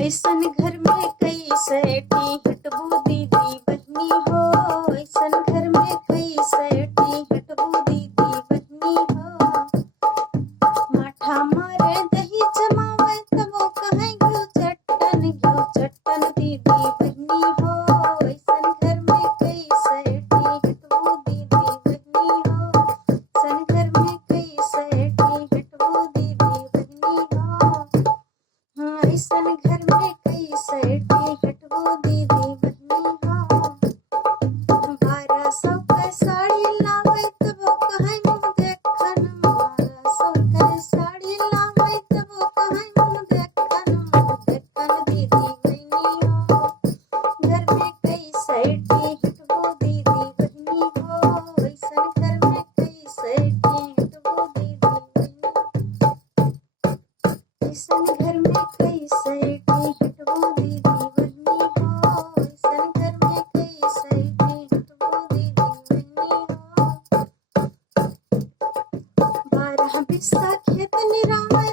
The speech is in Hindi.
ऐसन घर में कैसे हटबू दीदी बहनी हो। ऐसन घर में कैसे हटबू दीदी बहनी हो। माठा मारे दही जमावे तबो कहे घ्यू चट्टन दीदी बहनी हो। ऐसन घर में कैसे हटबू दीदी बहनी हो। ऐसन घर में कैसे हटबू दीदी बहनी हो। हाँ, ऐसन घर में कैसे हटबू दीदी बहनी हो। 1200 के साड़ी लावे तबो कहे मुँह देखन। 1200 के साड़ी लावे तबो कहे मुँह देखन दीदी बहनी हो। घर में कैसे हटबू दीदी बहनी हो। ऐसन घर में कैसे हटबू दीदी बहनी। ऐसन घर में कैसे हटबू दीदी बहनी हो। ऐसन घर में कैसे हटबू दीदी बहनी हो। 12 बिस्सा खेत निरावे